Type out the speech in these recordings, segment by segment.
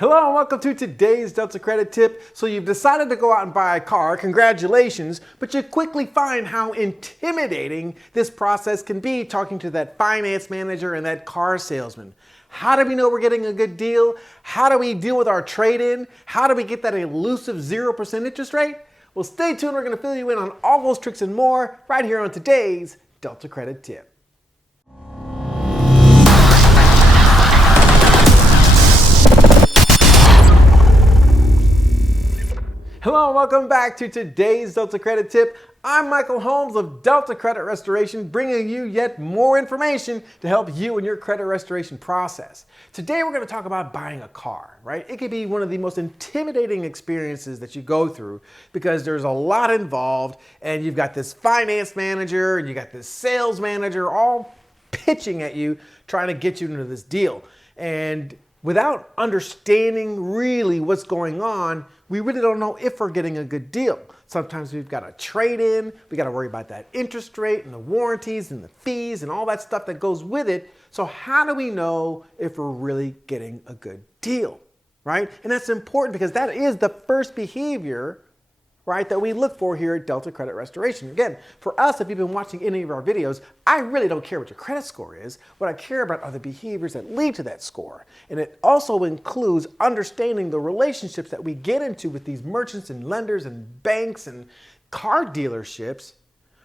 Hello and welcome to today's Delta Credit Tip. So you've decided to go out and buy a car, congratulations, but you quickly find how intimidating this process can be talking to that finance manager and that car salesman. How do we know we're getting a good deal? How do we deal with our trade-in? How do we get that elusive 0% interest rate? Well, stay tuned, we're gonna fill you in on all those tricks and more right here on today's Delta Credit Tip. Hello and welcome back to today's Delta Credit Tip. I'm Michael Holmes of Delta Credit Restoration, bringing you yet more information to help you in your credit restoration process. Today we're going to talk about buying a car, right? It can be one of the most intimidating experiences that you go through because there's a lot involved and you've got this finance manager and you got this sales manager all pitching at you, trying to get you into this deal. And without understanding really what's going on, we really don't know if we're getting a good deal. Sometimes we've got a trade-in, we got to worry about that interest rate and the warranties and the fees and all that stuff that goes with it. So how do we know if we're really getting a good deal, right? And that's important because that is the first behavior, right, that we look for here at Delta Credit Restoration. Again, for us, if you've been watching any of our videos, I really don't care what your credit score is. What I care about are the behaviors that lead to that score. And it also includes understanding the relationships that we get into with these merchants and lenders and banks and car dealerships,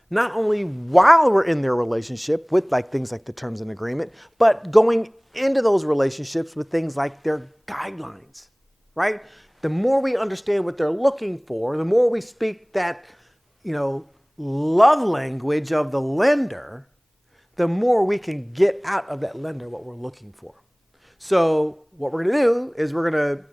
not only while we're in their relationship with things like the terms and agreement, but going into those relationships with things like their guidelines, right? The more we understand what they're looking for, the more we speak that, love language of the lender, the more we can get out of that lender what we're looking for. So what we're gonna do is we're gonna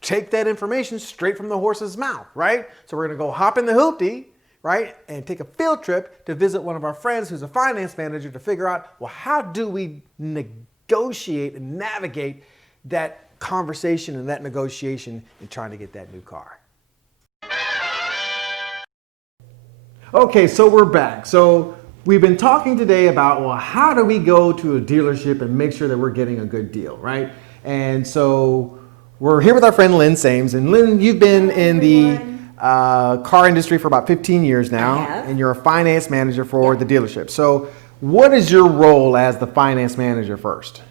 take that information straight from the horse's mouth, right? So we're gonna go hop in the hoopty, right? And take a field trip to visit one of our friends who's a finance manager to figure out, well, how do we negotiate and navigate that conversation and that negotiation in trying to get that new car. Okay, so we're back. So we've been talking today about, well, how do we go to a dealership and make sure that we're getting a good deal, right? And so we're here with our friend Lynn Sames. And Lynn, you've been in the car industry for about 15 years now, and you're a finance manager for the dealership. So what is your role as the finance manager first?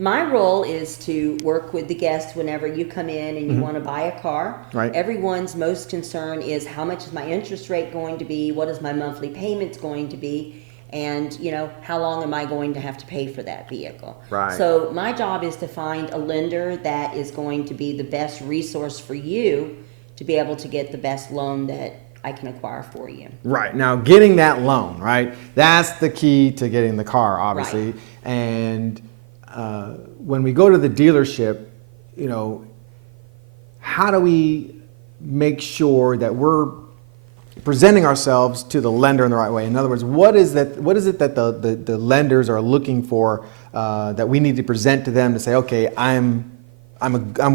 My role is to work with the guest whenever you come in and you want to buy a car. Right. Everyone's most concern is how much is my interest rate going to be, what is my monthly payments going to be, and how long am I going to have to pay for that vehicle. Right. So my job is to find a lender that is going to be the best resource for you to be able to get the best loan that I can acquire for you. Right. Now, getting that loan, right? That's the key to getting the car, obviously. Right. And when we go to the dealership, how do we make sure that we're presenting ourselves to the lender in the right way? In other words, what is it that the lenders are looking for that we need to present to them to say, okay, I'm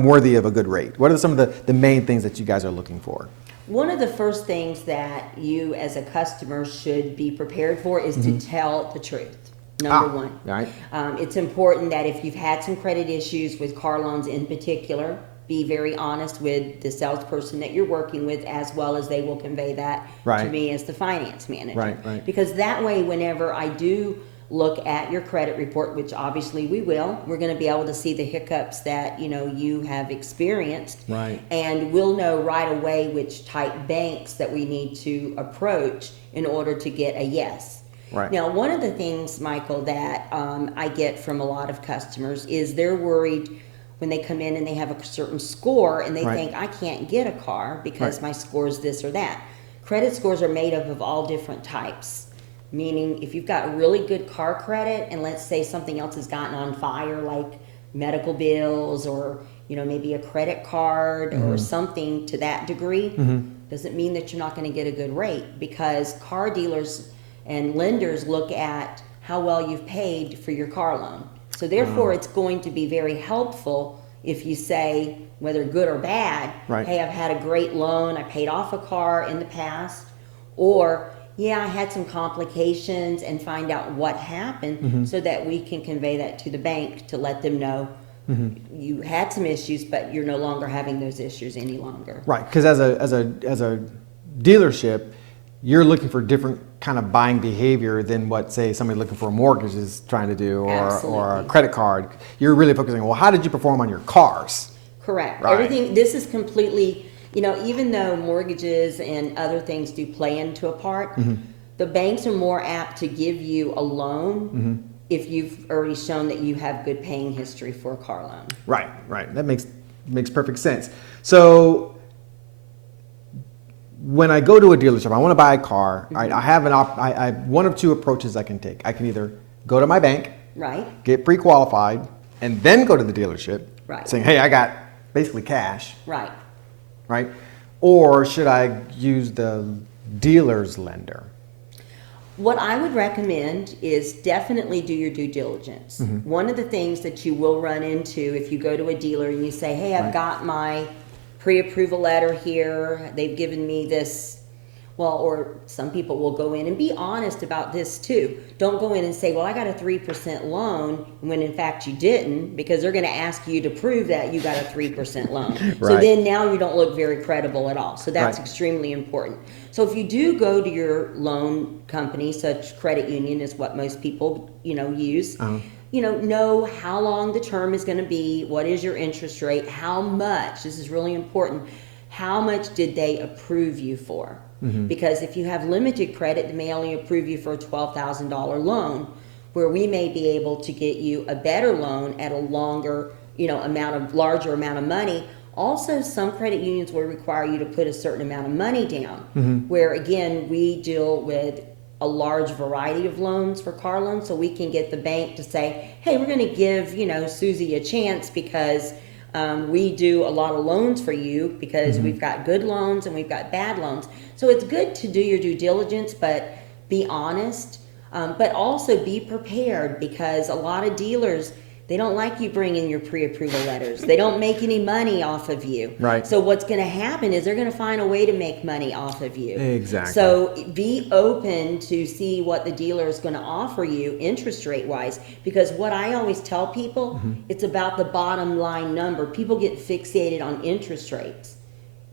worthy of a good rate? What are some of the main things that you guys are looking for? One of the first things that you as a customer should be prepared for is to tell the truth. Number one. Right. It's important that if you've had some credit issues with car loans in particular, be very honest with the salesperson that you're working with, as well as they will convey that to me as the finance manager. Right. Because that way, whenever I do look at your credit report, which obviously we will, we're going to be able to see the hiccups that you have experienced. Right. And we'll know right away which type banks that we need to approach in order to get a yes. Right. Now, one of the things, Michael, that I get from a lot of customers is they're worried when they come in and they have a certain score and they think, I can't get a car because my score is this or that. Credit scores are made up of all different types, meaning if you've got really good car credit and let's say something else has gotten on fire like medical bills or maybe a credit card or something to that degree, doesn't mean that you're not going to get a good rate, because car dealers and lenders look at how well you've paid for your car loan. So therefore, it's going to be very helpful if you say, whether good or bad, hey, I've had a great loan, I paid off a car in the past, or yeah, I had some complications, and find out what happened so that we can convey that to the bank to let them know You had some issues, but you're no longer having those issues any longer. Right, because as a dealership, you're looking for different kind of buying behavior than what, say, somebody looking for a mortgage is trying to do, or a Absolutely. credit card. You're really focusing on, well, how did you perform on your cars? Correct. Right. Everything, this is completely, even though mortgages and other things do play into a part, the banks are more apt to give you a loan if you've already shown that you have good paying history for a car loan. Right. That makes perfect sense. So when I go to a dealership, I want to buy a car. I have I have one of two approaches I can take. I can either go to my bank, Right. get pre-qualified, and then go to the dealership, Right. saying, hey, I got basically cash, Right. right? Or should I use the dealer's lender? What I would recommend is definitely do your due diligence. One of the things that you will run into if you go to a dealer and you say, hey, I've got my pre-approval letter here, they've given me this, or some people will go in and be honest about this too. Don't go in and say, well, I got a 3% loan, when in fact you didn't, because they're going to ask you to prove that you got a 3% loan. So then now you don't look very credible at all. So that's extremely important. So if you do go to your loan company, such credit union is what most people, use, know how long the term is going to be, what is your interest rate, how much, this is really important, how much did they approve you for? Because if you have limited credit, they may only approve you for a $12,000 loan, where we may be able to get you a better loan at a longer, larger amount of money. Also, some credit unions will require you to put a certain amount of money down, where again, we deal with a large variety of loans for car loans, so we can get the bank to say, hey, we're going to give, Susie a chance because we do a lot of loans for you because we've got good loans and we've got bad loans. So it's good to do your due diligence, but be honest, but also be prepared, because a lot of dealers, they don't like you bringing your pre-approval letters. They don't make any money off of you. Right. So what's going to happen is they're going to find a way to make money off of you. Exactly. So be open to see what the dealer is going to offer you interest rate wise, because what I always tell people, it's about the bottom line number. People get fixated on interest rates.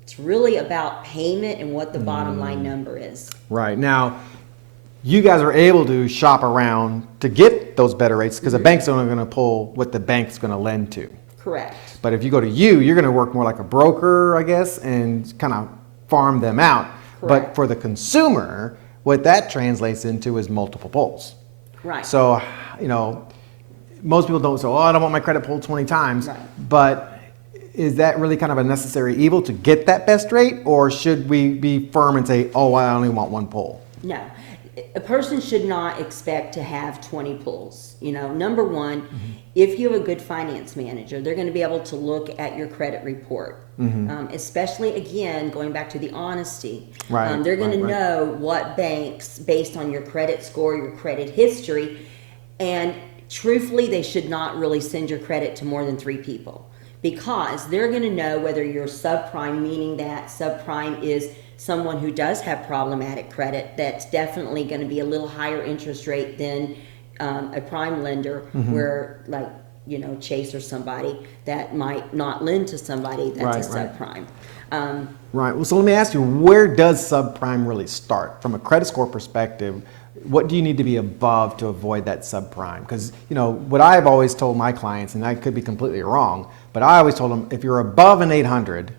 It's really about payment and what the bottom line number is. Right. Now, you guys are able to shop around to get those better rates, because the bank's only going to pull what the bank's going to lend to. Correct. But if you go to you're going to work more like a broker, I guess, and kind of farm them out. Correct. But for the consumer, what that translates into is multiple pulls. Right. So, most people don't say, oh, I don't want my credit pulled 20 times. Right. But is that really kind of a necessary evil to get that best rate? Or should we be firm and say, oh, I only want one pull? No. A person should not expect to have 20 pulls. Number one, if you have a good finance manager, they're going to be able to look at your credit report. Especially, again, going back to the honesty. Right. They're going to know what banks, based on your credit score, your credit history, and truthfully, they should not really send your credit to more than 3 people, because they're going to know whether you're subprime, meaning that subprime is someone who does have problematic credit that's definitely going to be a little higher interest rate than a prime lender, where Chase or somebody that might not lend to somebody that's a subprime. Right. Well, so let me ask you, where does subprime really start? From a credit score perspective, what do you need to be above to avoid that subprime? Because, what I've always told my clients, and I could be completely wrong, but I always told them, if you're above an 800,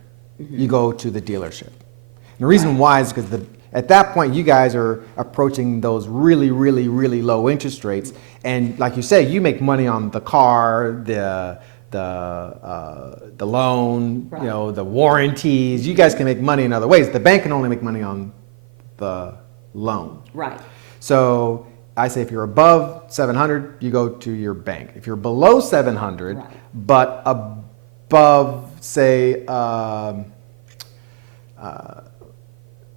you go to the dealership. And the reason why is because at that point, you guys are approaching those really, really, really low interest rates. And like you say, you make money on the car, the loan, the warranties. You guys can make money in other ways. The bank can only make money on the loan. Right. So I say if you're above 700, you go to your bank. If you're below 700, but above, say,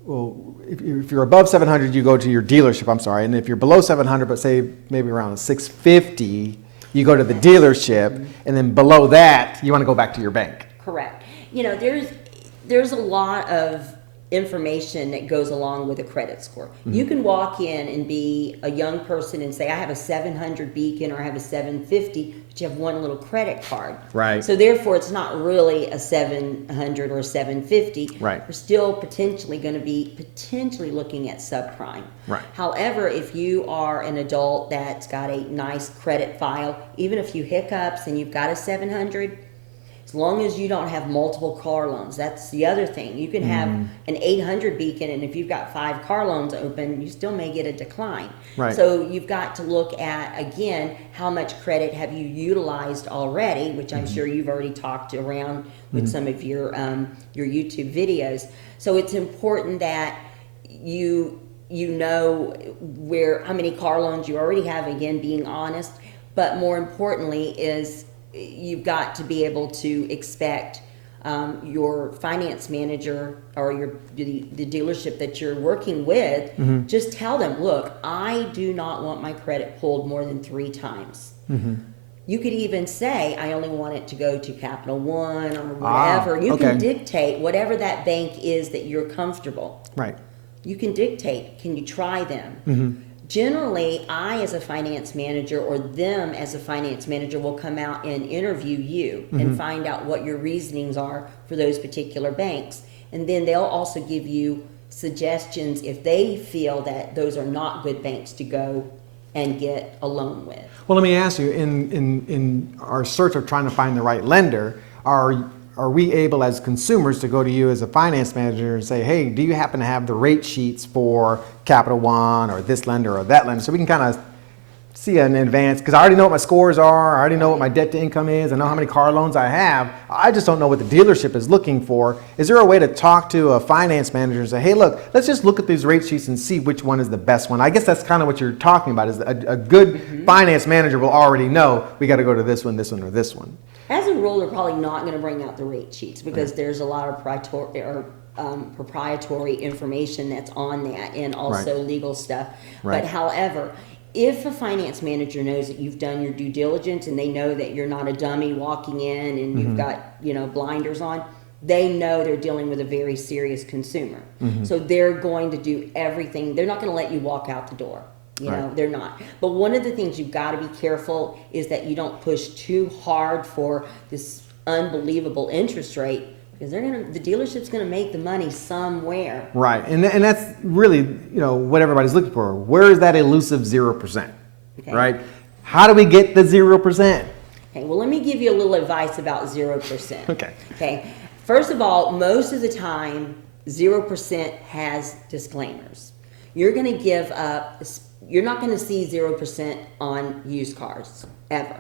if you're above 700, you go to your dealership, I'm sorry. And if you're below 700, but say maybe around 650, you go to the dealership. And then below that, you want to go back to your bank. Correct. There's a lot of information that goes along with a credit score. You can walk in and be a young person and say, I have a 700 Beacon or I have a 750, but you have one little credit card. Right. So therefore, it's not really a 700 or a 750. Right. We're still potentially going to be looking at subprime. Right. However, if you are an adult that's got a nice credit file, even a few hiccups and you've got a 700, as long as you don't have multiple car loans. That's the other thing. You can have an 800 Beacon, and if you've got 5 car loans open, you still may get a decline. Right. So you've got to look at, again, how much credit have you utilized already, which I'm sure you've already talked around with some of your YouTube videos. So it's important that you know how many car loans you already have, again, being honest, but more importantly is you've got to be able to expect your finance manager or the dealership that you're working with, just tell them, look, I do not want my credit pulled more than 3 times. You could even say, I only want it to go to Capital One or whatever. You can dictate whatever that bank is that you're comfortable. Right. You can dictate. Can you try them? Generally, I as a finance manager or them as a finance manager will come out and interview you and find out what your reasonings are for those particular banks. And then they'll also give you suggestions if they feel that those are not good banks to go and get a loan with. Well, let me ask you, in our search of trying to find the right lender, are we able as consumers to go to you as a finance manager and say, hey, do you happen to have the rate sheets for Capital One or this lender or that lender? So we can kind of see in advance, because I already know what my scores are, I already know what my debt to income is, I know how many car loans I have. I just don't know what the dealership is looking for. Is there a way to talk to a finance manager and say, hey, look, let's just look at these rate sheets and see which one is the best one? I guess that's kind of what you're talking about, is a good finance manager will already know we got to go to this one, or this one. As a rule, they're probably not going to bring out the rate sheets because there's a lot of proprietary information that's on that, and also legal stuff. Right. But however, if a finance manager knows that you've done your due diligence and they know that you're not a dummy walking in and you've got blinders on, they know they're dealing with a very serious consumer. So they're going to do everything. They're not going to let you walk out the door. They're not. But one of the things you've got to be careful is that you don't push too hard for this unbelievable interest rate, because the dealership's going to make the money somewhere. Right, and that's really what everybody's looking for. Where is that elusive 0%? Okay. Right? How do we get the 0%? Okay. Well, let me give you a little advice about 0%. Okay. Okay. First of all, most of the time, 0% has disclaimers. You're going to give up. You're not going to see 0% on used cars, ever.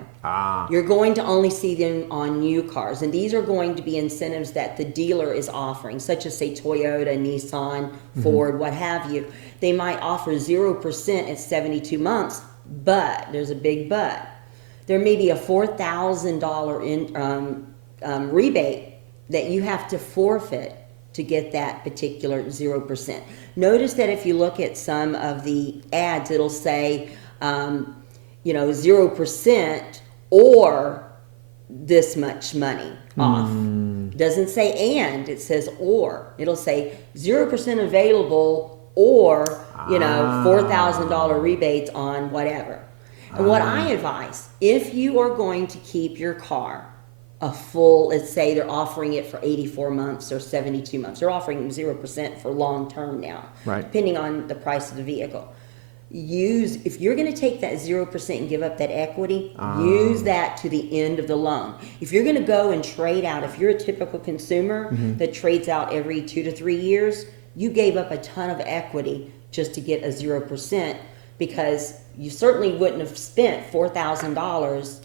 You're going to only see them on new cars. And these are going to be incentives that the dealer is offering, such as, say, Toyota, Nissan, Ford, what have you. They might offer 0% at 72 months, but there's a big but. There may be a $4,000 rebate that you have to forfeit to get that particular 0%. Notice that if you look at some of the ads, it'll say, 0% or this much money off. Doesn't say and, it says or. It'll say 0% available or, $4,000 rebates on whatever. And what I advise, if you are going to keep your car a full, let's say they're offering it for 84 months or 72 months. They're offering 0% for long term now, depending on the price of the vehicle. If you're going to take that 0% and give up that equity, use that to the end of the loan. If you're going to go and trade out, if you're a typical consumer that trades out every 2 to 3 years, you gave up a ton of equity just to get a 0%, because you certainly wouldn't have spent $4,000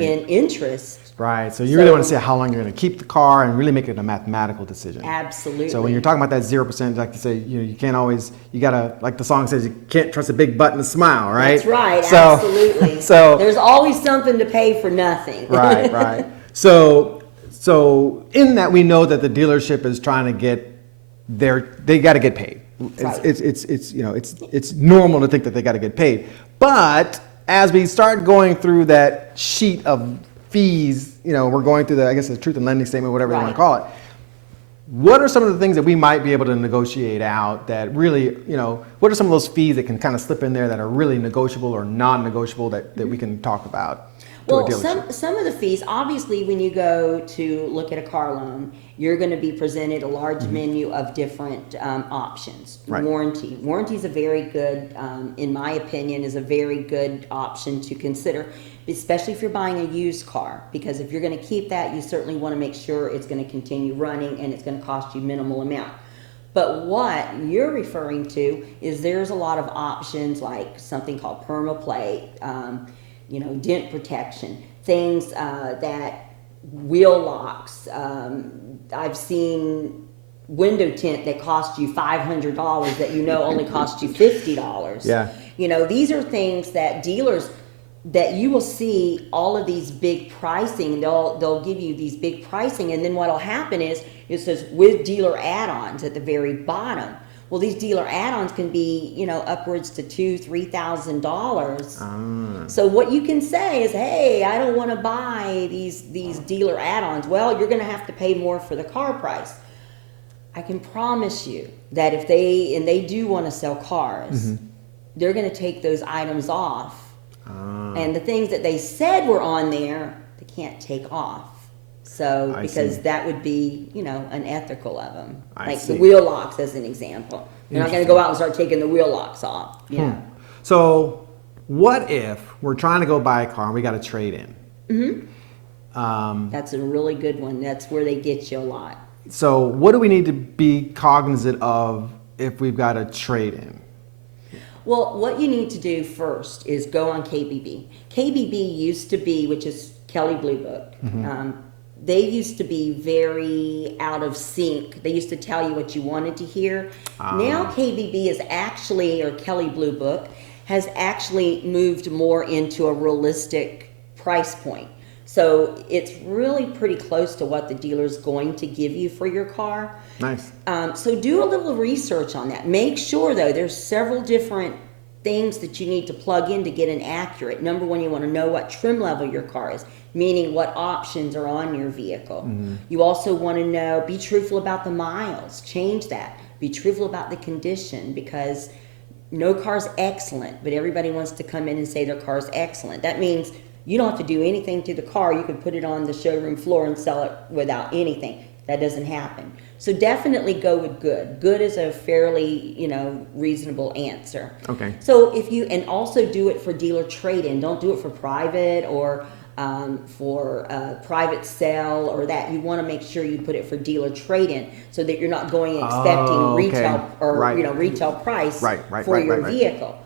in interest. Right, so you really want to see how long you're going to keep the car and really make it a mathematical decision. Absolutely. So when you're talking about that 0%, like you say, you can't always, you got to, like the song says, you can't trust a big butt and a smile, right? That's right, absolutely. So there's always something to pay for nothing. Right. So in that, we know that the dealership is trying to get they got to get paid. It's normal to think that they got to get paid. But as we start going through that sheet of fees, we're going through the truth in lending statement, whatever you want to call it. what are some of the things that we might be able to negotiate out that really, what are some of those fees that can kind of slip in there that are really negotiable or non-negotiable that we can talk about to a Well, dealership? some of the fees, obviously, when you go to look at a car loan, you're going to be presented a large menu of different options. Right. Warranty is a very good, in my opinion, is a very good option to consider, especially if you're buying a used car. Because if you're going to keep that, you certainly want to make sure it's going to continue running and it's going to cost you minimal amount. But what you're referring to is there's a lot of options like something called permaplate, dent protection, things that wheel locks. I've seen window tint that cost you $500 that only cost you $50. Yeah. These are things that dealers that you will see all of these big pricing. They'll give you these big pricing, and then what'll happen is it says with dealer add-ons at the very bottom. Well, these dealer add-ons can be, upwards to $2,000-$3,000. So what you can say is, hey, I don't want to buy these dealer add-ons. Well, you're going to have to pay more for the car price. I can promise you that if they do want to sell cars, they're going to take those items off. And the things that they said were on there, they can't take off. So, because that would be, unethical of them. The wheel locks as an example. You're not going to go out and start taking the wheel locks off. So, what if we're trying to go buy a car and we got a trade in? That's a really good one. That's where they get you a lot. So, what do we need to be cognizant of if we've got a trade in? Well, what you need to do first is go on KBB. KBB used to be, which is Kelley Blue Book. They used to be very out of sync. They used to tell you what you wanted to hear. Now KBB is actually, or Kelley Blue Book, has actually moved more into a realistic price point. So it's really pretty close to what the dealer's going to give you for your car. Nice. So do a little research on that. Make sure, though, there's several different things that you need to plug in to get an accurate. Number one, you want to know what trim level your car is, meaning what options are on your vehicle. You also want to know, be truthful about the miles. Change that. Be truthful about the condition, because no car's excellent, but everybody wants to come in and say their car's excellent. That means you don't have to do anything to the car. You can put it on the showroom floor and sell it without anything. That doesn't happen. So definitely go with good. Good is a fairly, reasonable answer. Okay. So and also do it for dealer trade-in. Don't do it for private or for private sale or that. You want to make sure you put it for dealer trade-in so that you're not going expecting retail or retail price for your vehicle.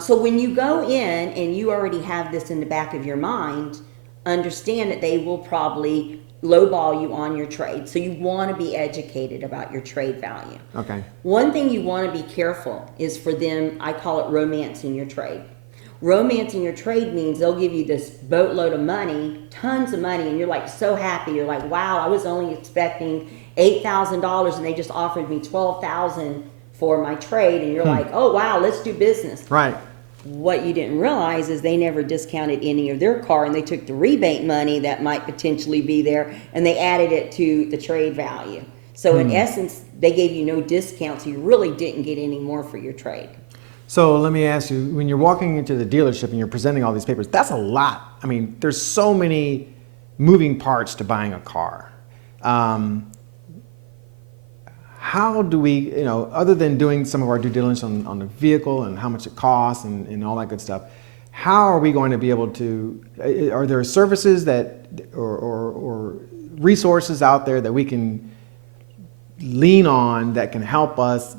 So when you go in and you already have this in the back of your mind, understand that they will probably lowball you on your trade. So you want to be educated about your trade value. Okay. One thing you want to be careful is for them, I call it romancing your trade. Romancing your trade means they'll give you this boatload of money, tons of money, and you're like so happy. You're like, wow, I was only expecting $8,000 and they just offered me $12,000 for my trade, and you're like, oh wow, let's do business. Right. What you didn't realize is they never discounted any of their car, and they took the rebate money that might potentially be there and they added it to the trade value. So in essence, they gave you no discount, so you really didn't get any more for your trade. So let me ask you, when you're walking into the dealership and you're presenting all these papers, that's a lot. I mean, there's so many moving parts to buying a car. How do we, other than doing some of our due diligence on the vehicle and how much it costs and all that good stuff, how are we going to be able to, are there services that, or resources out there that we can lean on that can help us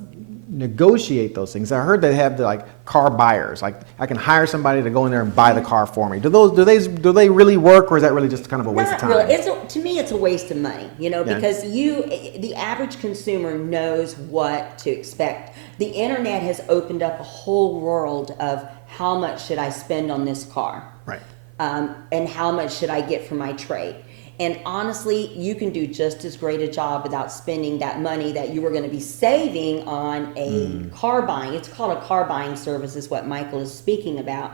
negotiate those things? I heard they have the car buyers. Like I can hire somebody to go in there and buy the car for me. Do they really work, or is that really just kind of a waste of time? Not really. To me, it's a waste of money. Because the average consumer knows what to expect. The internet has opened up a whole world of how much should I spend on this car, right? And how much should I get for my trade. And honestly, you can do just as great a job without spending that money that you were going to be saving on a car buying. It's called a car buying service, is what Michael is speaking about.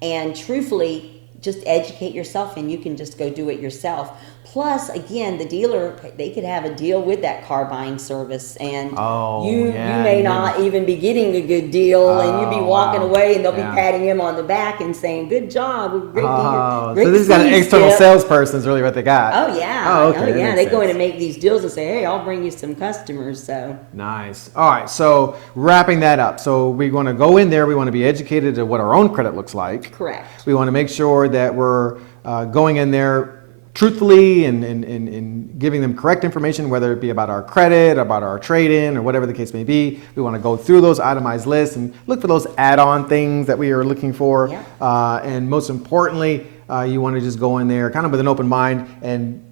And truthfully, just educate yourself and you can just go do it yourself. Plus, again, the dealer, they could have a deal with that car buying service, and you may not even be getting a good deal, and you'd be walking away, and they'll be patting him on the back and saying, "Good job, great to hear." So this is got an external salesperson is really what they got. Oh yeah, oh, okay, yeah. They go in and make these deals and say, "Hey, I'll bring you some customers." So nice. All right. So wrapping that up, so we want to go in there. We want to be educated to what our own credit looks like. Correct. We want to make sure that we're going in there truthfully and giving them correct information, whether it be about our credit, about our trade-in, or whatever the case may be. We want to go through those itemized lists and look for those add-on things that we are looking for. Yeah. And most importantly, you want to just go in there kind of with an open mind and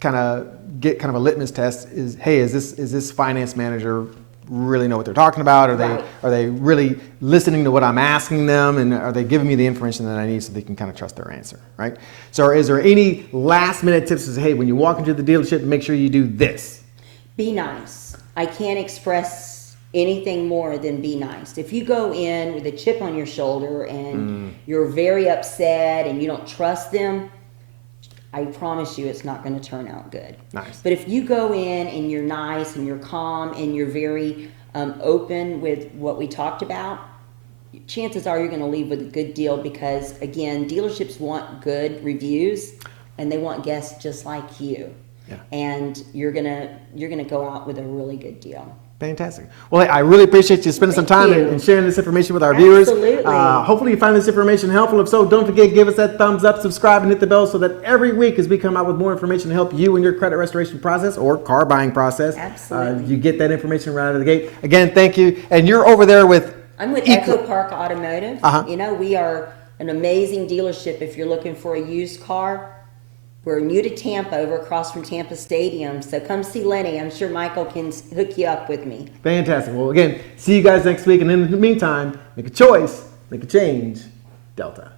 kind of get kind of a litmus test. Is, hey, is this finance manager really know what they're talking about? Are they really listening to what I'm asking them, and are they giving me the information that I need so they can kind of trust their answer, right? So is there any last minute tips to say, hey, when you walk into the dealership, make sure you do this? Be nice. I can't express anything more than be nice. If you go in with a chip on your shoulder and you're very upset and you don't trust them, I promise you it's not going to turn out good. Nice. But if you go in and you're nice and you're calm and you're very open with what we talked about, chances are you're going to leave with a good deal, because, again, dealerships want good reviews and they want guests just like you. Yeah. And you're gonna go out with a really good deal. Fantastic. Well, hey, I really appreciate you spending some time and sharing this information with our viewers. Absolutely. Hopefully you find this information helpful. If so, don't forget, give us that thumbs up, subscribe, and hit the bell so that every week as we come out with more information to help you in your credit restoration process or car buying process, you get that information right out of the gate. Again, thank you. And you're over there with... I'm with Echo Park Automotive. You know, we are an amazing dealership if you're looking for a used car. We're new to Tampa, over across from Tampa Stadium. So come see Lenny. I'm sure Michael can hook you up with me. Fantastic. Well, again, see you guys next week. And in the meantime, make a choice, make a change. Delta.